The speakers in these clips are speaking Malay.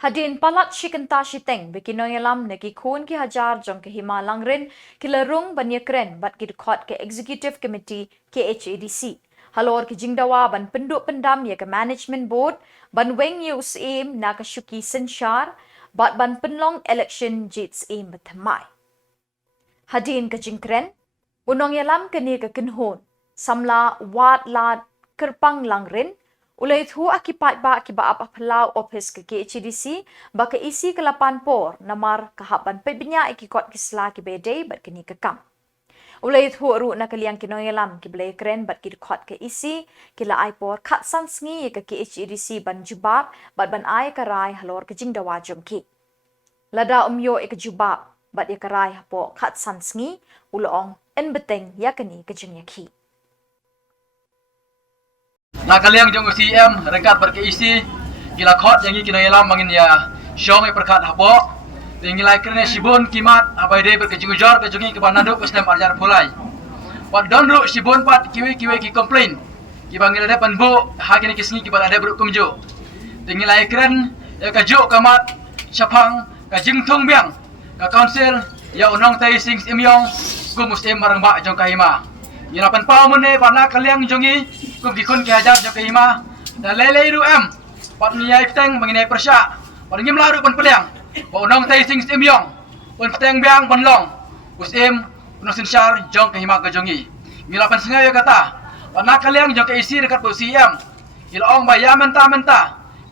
Hadin palat shikenta shiteng bekinoyalam nakikun ki hajar jong ke himalang rin kilarung banyakren bat kidkot ke executive committee KHADC. Halor ki jingdawa ban penduk pendam ya ke management board ban weng use aim na ka shuki senshar bat ban penlong election jits aim bethamai. Hadin ke jingkren unong yalam kini ke kenhon samla wat lad kerpang langrin ulay thu akipat ba akiba apapalau office ke KHDC ba ke isi ke 8 por namar kahaban pebinya ikikot kisla ke bedai bat kini kekam. Ulay thu ru na kaliang kinoyalam ki blay kren bat kidkot ke isi kila ay por kat sansngi ke KHDC ban jubab bat ban ay karay halor ke jingdawa jongki. Lada umyo ke jubab bat ya karay hapo kat sansngi ulong en beteng ya kini ke jingyaki. Nakaliang jong CM rengkat berkeisi gila khot yang kinoyalam mangin ya syong perkat hapo tingilai kerana sibun kimat abai de berkejujur kejungi ke banadu Muslim arjar pulai pat donru sibun pat kiwi ki komplain ki bangil ada panbu hakini kisni ki ada berkumju tingilai keren ya kajuk kamat syapang kajing thong biang ka council ya unong tai sing imyong ku Muslim marang ba jong kahima Yirapan pau mene pana kaliang jongi kum kikun ki hajar jong kahima dan lele ru em pat niai teng mengenai persya pat ngim laru pan peliang ba unong tai sing imyong pan teng biang pan long Muslim unong sinsyar jong kahima ka jongi Yirapan sengaja kata pana kaliang jong isi dekat bu CM Yilong ba ya menta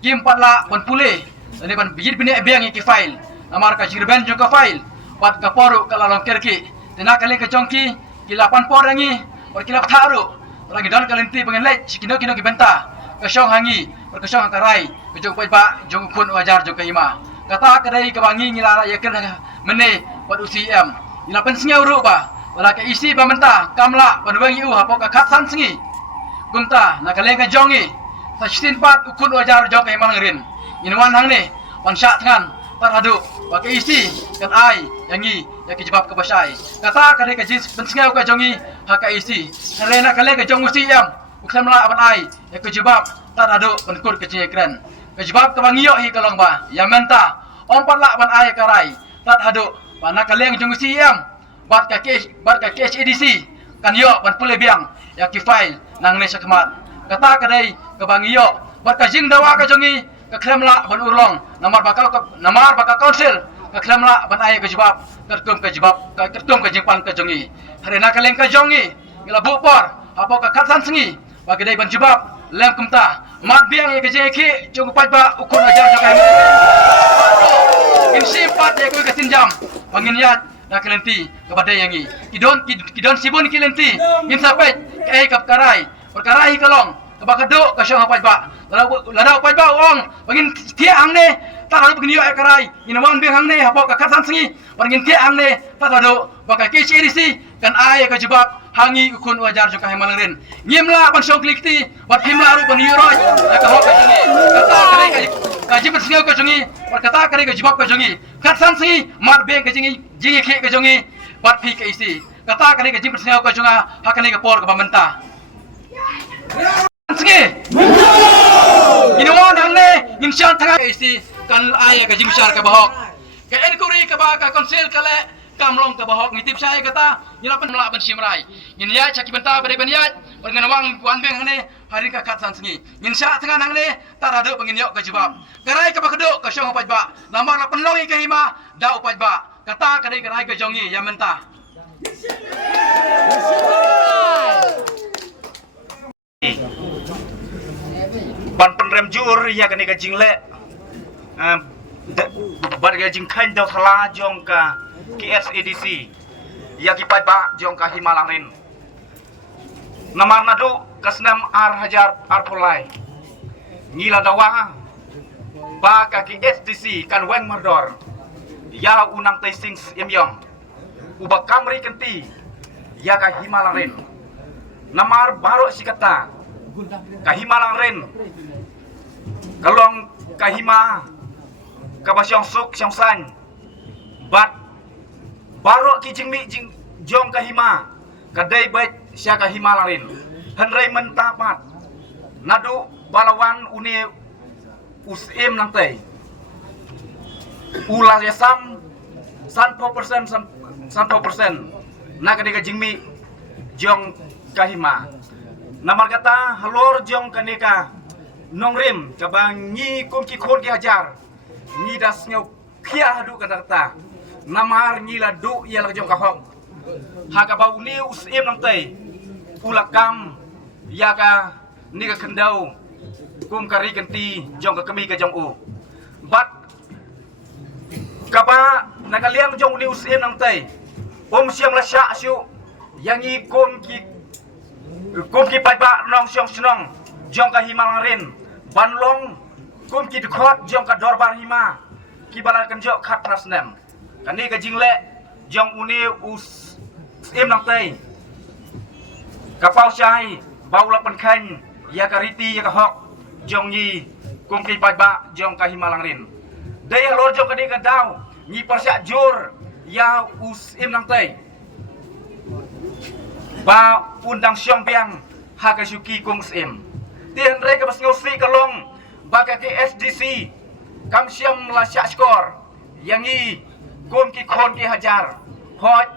kim patla pan pule dan pan bijit bini biang ki file namar ka jirben jong ka file pat ka poru ka lalong kerki tena kali ka jongki kilapan por rangi or kilap tharu rangi don kalenti pengen kino ki benta kesyong hangi or kesyong angkarai kejong pa jong kun wajar jong kaima kata kadai ke bangi ngila ya ken mene wat UCM ilapan sengau ru ba wala ka isi ba menta kamla panwangi u hapo ka khatsan sengi gumta na kaleng ka jongi sa stin pat ukun wajar jong kaima ngrin inwan hang ne wan sya tangan taradu wa ka isi kan ai yangi ya kijibab ke basai kata kadai ka jis pensengau ka jongi haka isi karena kale ka jong UCM ukam la aban ai ya kijibab taradu penkur ke cingkren kijibab ke bangiyo hi kalong ba ya menta on pat la aban ai karai tat hadu pana kaleng jong UCM bat ka KHADC kan yo ban pule biang ya ki file nang ne sakmat kata kadai ke bangiyo bat ka jing dawa ka jongi ka kremla ban urlong namar bakal council ka kremla ban ai ke jibab kertum ke jingpan ke jongi harina kaleng ke jongi gila bupor apa ka khatsan sengi bagi dai ban jibab lem kumta mat biang ye ke jeki jong pat ba ukun ajar jokai in simpat ye ke sinjam pangin ya na kelenti kepada yangi kidon sibun kelenti in sampai ke kap karai perkarai kalong kebakado ka syong pat ba ladau pat ba ong pangin tia angne tak ada begini ya karai inawan biang angne apa ka khatsan sengi pangin tia angne tak ada bakai KHADC kan ai ka jibab hangi ukun wajar juga hemalangrin ngimla ban syong klikti bat himla ru ban yuro ya ka hok jongi kata kare ka jibab singa ka jongi kata kare ka jibab ka jongi khatsan sengi mat beng ka jingi ke ka jongi bat pi ka isi kata kare ka jibab singa ka jonga hakane ka por ka bamenta sengi inawan hangne ngimsyan tanga isi kan ai ka jimsyar ka bahok ka enquiry ka ba ka konsil kale kamlong ke bahok ngitip saya kata nyelapan melak ban simrai nyin ya caki benta bade ban ya dengan wang wan beng ne hari ka khat san sengi nyin sya tengah nang ne tar adu pengin yok ke jibab karai ke bakdo ke syong paj ba lamar la penlongi ke hima da upaj ba kata kadai karai ke jongi ya menta ban penrem jur ya kene ka jingle ban ga jing khan do thala jong ka KHADC ya kipat ba jong ka himalangrin namar nadu kasnam ar hajar ar pulai ngila dawa ba ka KHADC kan wen mardor ya unang tai sing imyong uba kamri kenti ya ka himalangrin namar baro sikata ka himalangrin kalong kahima kabasyong suk syong san bat baro ki jingmi jong kahima kadai bait sya kahima larin henrai mentapat nadu balawan uni usim nang tei ulah ya san 4% nak kadika jingmi jong kahima namar kata halor jong kanika nongrim kabang ngi kum ki khon ki hajar ngi das ngau khia hadu kata namar ngi la du ya la jong kahok ha ka bau ni usim nang tei ulakam ya ka ni ka kendau kum kari kenti jong ka kemi ka jong u bat kaba nakaliang jong ni usim nang tei siam la sha syu yang i kum ki pai ba nong siong snong jong ka himal rin banlong kum ki khot jong ka dorbar hima ki balar kan jo khat prasnem kani ka jingle jong uni us im nang tei kapau chai bau la pan khan ya ka riti ya ka hok jong yi kum ki pai ba jong ka himalang rin dei halor jong ka di ka dau ni persya jur ya us im nang tei ba undang siong piang ha ka syuki kum sim tien re ka bas ngosi kalong ba ka ke SDC kam siam la sya skor yang i kum ki khon ki hajar hoj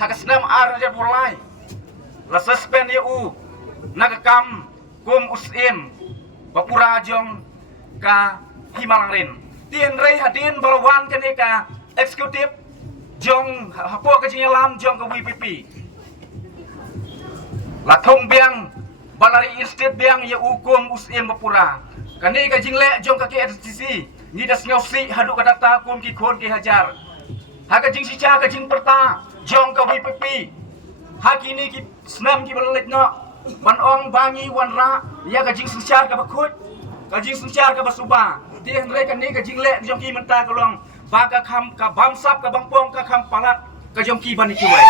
ha ka snam ar hajar pulai la suspend ya u nakakam kum usim bapura jong ka himalang rin tien re hadin balawan kanika eksekutif jong hapo ka jingalam jong ka WPP la thong biang balari instit biang ya ukum usim bapura kani ka jingle jong ka KSDC ni das ngausi hadu ka data kum ki khon ki hajar ha ka jing sicha ka jing perta jong ka WPP ha kini ki snam ki balik no ban ong bangi wan ra ya ka jing sicha ka bakut ka jing sicha ka basuba ti hre ka ni ka jingle jong ki menta ka long ba ka kham ka bamsap ka bangpong ka kham palat ka jong ki ban ki wai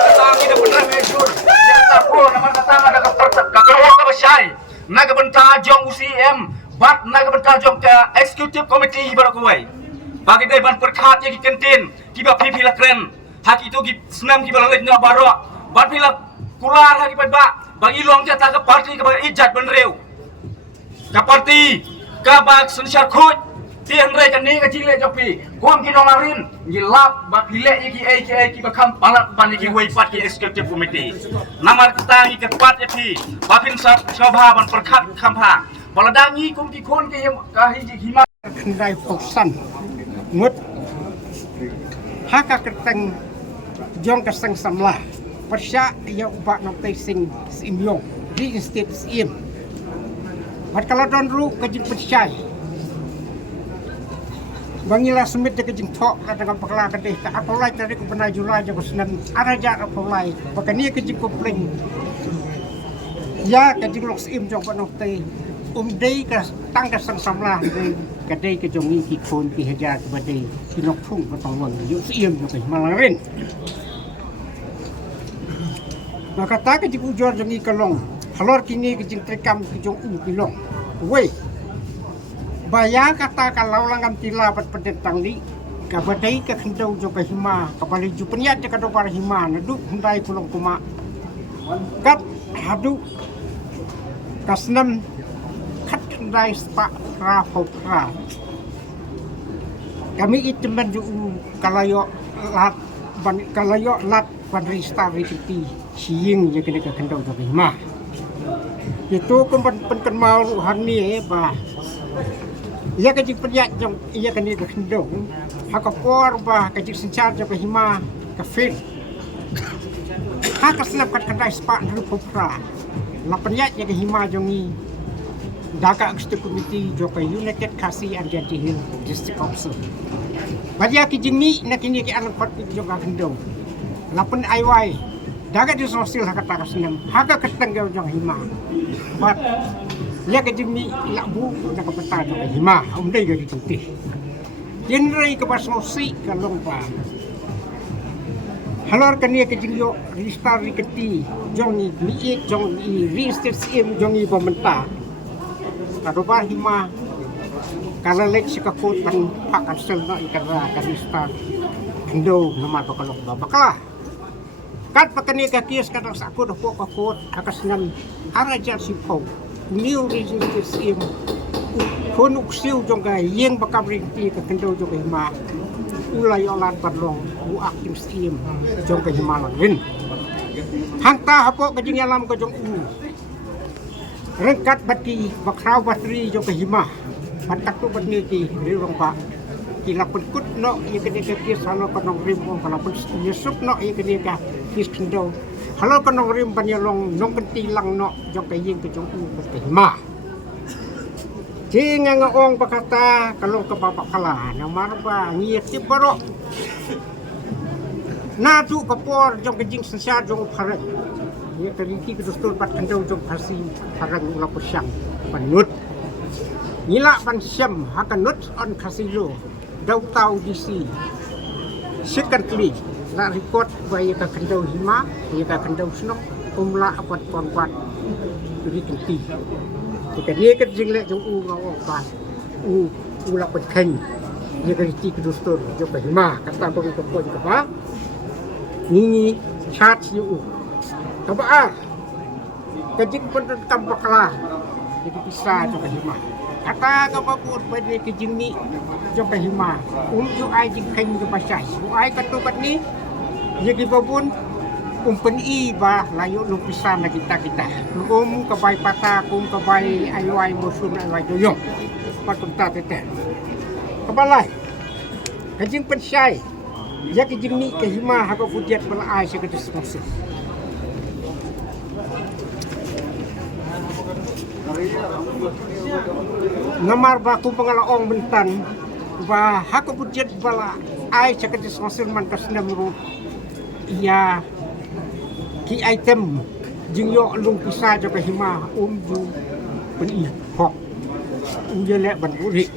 kata kita pernah mejur yang tapo nama kata ada ka pertak ka keluar ka basai na ka benta jong UCM bat na ka benta jong ka executive committee ba ko wai bagi dai ban perkhat ya ki kantin ki ba pipi la kren hak itu ki senam ki ba lek na baro bat pila kular hak ba bagi long jata ka parti ka ba ijat ban reu ka parti ka ba sensyar khut tien re kan ni ka jile jopi kum ki nolarin gilap ba pile ki AKA ki bakam palat ban ki wei pat ki executive committee namar kita ni ke pat epi bapin sabha ban perkhat khampa baladangi kum ki khon ki ka hi hima kendai poksan mut haka keteng jong keseng samlah persya ya ubak nok tei sing simyong di state sim bat kalau don ru kejing percay bangila sumit de kejing thok la dengan pakla kadeh ka apolai tadi ku pernah jula je kusnan araja apolai bakani kejing kopling ya kejing lok sim jong pak nok tei dei ka tang ka sang samlah dei ka dei ka jong ki khon ki hajar ka dei ki nok thung ka tong wang yu sim ka malarin maka ta ka jing ujor jong ki kalong halor kini ka jing trekam ki jong u ki long wei baya kata kalau langam tila pat pedetang ni ka badai ka khendau jo ka hima ka bali ju peniat ka do par hima nadu hundai pulong kuma kat hadu kasnam khat kendai spa ra hokra kami itemen ju kalayo lat padri star riti siing je kena ka khendau jo ka hima itu kan mau hani ba ia kajik perjat jong ia kani ka kendong haka por ba kajik sencar jong hima ka fin haka snap kat kandai spa ru popra la perjat ya hima jong ni daga executive committee jong United Kasi and Hill District Council badia ki jingni na kini ki alang pat jong ka kendong la pen aiwai daga di sosial haka ta kasnam haka keteng jong hima bat ya kejing ni labu nak petang ke hima umdai gari putih jenrai ke pasmosi kalong pa halor kan ya kejing yo ristar riketi jong ni jong i ristar sim jong i pementa kadoba hima kala lek sikakut pan pakan selna ikara kan ristar kendo nomor pakalok babaklah kat pakani ka kies kadang sakut pok kakut akas ngam arajar sipau new resistance คนอุกซิวจงกายเยี่ยงประกับริงตีกับกันโดจงกายมาอุลายอลานปัดลองอุอักจิมสตีมจงกายมาหลังวินทางตาฮะพวกกจิงยาลามก็จงเรื่องกัดบัตรีบักคราวบัตรีจงกายมาบัตตักตุบัตนี้ตีหรือรองปะกีฬาเป็นกุดเนาะยังกันเด็กที่สารกันองริมองกันเป็นยสุกเนาะยังกันเด็กที่กันโดฮัลโหลกันองริมปัญญาลงน้องกันตีลังเนาะจงกายยิงกับจงบัตรมาJinga ngaong pakata kalau ke bapak kala na marba ngiet ti baro na tu kapor jong ke jing sensa jong pharang ye teriki ke dostur pat kandau jong phasi pharang la pusyang panut nila ban syam hakanut on kasilo dau tau disi secondly la report by ka kandau hima ye ka kandau snok umla apat pon jadi kenti jika dia kerjing lek jong ngawak ban la peteng dia kerji ke dostur jong hima kata bagi kapon ka ba ni chat yu ka ba kerjing pun tampaklah jadi pisah jong hima kata ka ba put pada kerjing ni jong hima ju ai jing keng ke pasai ai katubat ni jadi babun pen i ba layo lupisan na kita kabay pata kabay ayway musun ayway doyong patunta tete kabalay kajing pensyay ya kajing ni kahima haka pudiat bala ay sa kadis maksud namar ba kung pangalaong bentan ba haka pudiat bala ay sa kadis maksud man kasnamro iya ki item jing yo lung pisah jo kahima ju peni hok je lek ban buri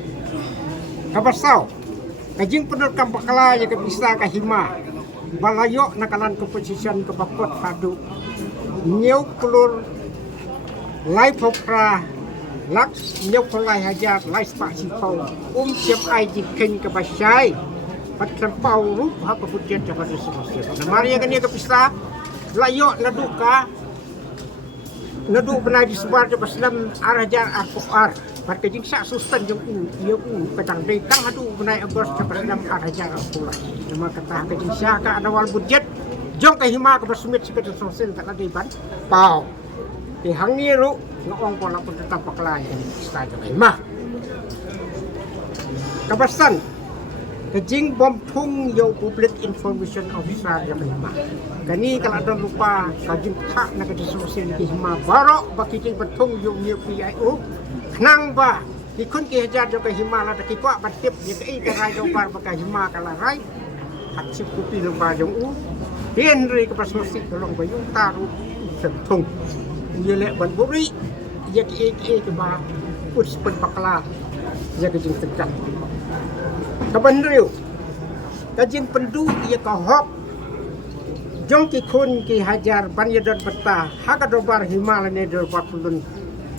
kabasau kajing penur kampakala ya ke pisah kahima balayo nakalan komposisian ke bakot hadu nyau kulur lai popra laks nyau kulai hajar lai spa sipau siap ai jiken ke basai pat sempau rup hak kepujian jabat semua namanya kan dia ke pisah layo naduk benai disebar ke paslam arajar ar pada jing sak sustan jong ia kadang dekang adu benai agos ke paslam arajar pula nama kata ke jing sak ada wal budget jong ke hima ke basumit sekedar sosial tak ada ban pau di hangi ru ngong pola pun tetap paklai sta jong hima kabasan kejing bom thung yo public information officer yang hima kani kalau ada lupa kajing tak nak ke sosial di hima barok baki jing betung yo new PIO nang ba dikun ke hajar jo ke hima la ki kwa batip ye ke ke rai jo bar baka hima kala rai hak sip kupi lomba jong bien ri ke pasmosi tolong bayung taru sentung ye le ban buri ye ke ba us pen pakla ye ke jing tegak kabandriu kajing pendu ia kahok jong ki kun ki hajar banyadot beta haka dobar himalane dor patulun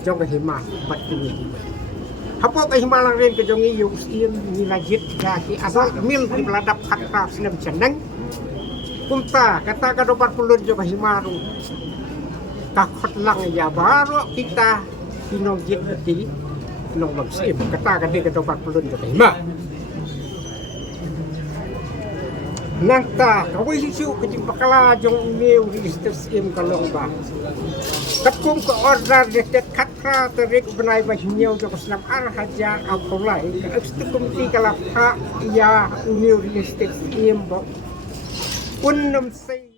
jong ke hima batuni hapo ke himalang ren ke jongi yu sim ni lajit ga ki asal mil ki meladap hatta sinem ceneng kumta kata ka dobar pulun jong ke himaru kakot lang ya baro kita kinong jit beti kinong magsim kata ka di ka dobar pulun jong ke hima nangta kawai susu kejing pakala jong new registers im kalong ba katkum ko order de khatra terik benai ba hinyau jo kasnam ar hajar apolai ka eksekutif kala ha ya new registers im ba unnam sei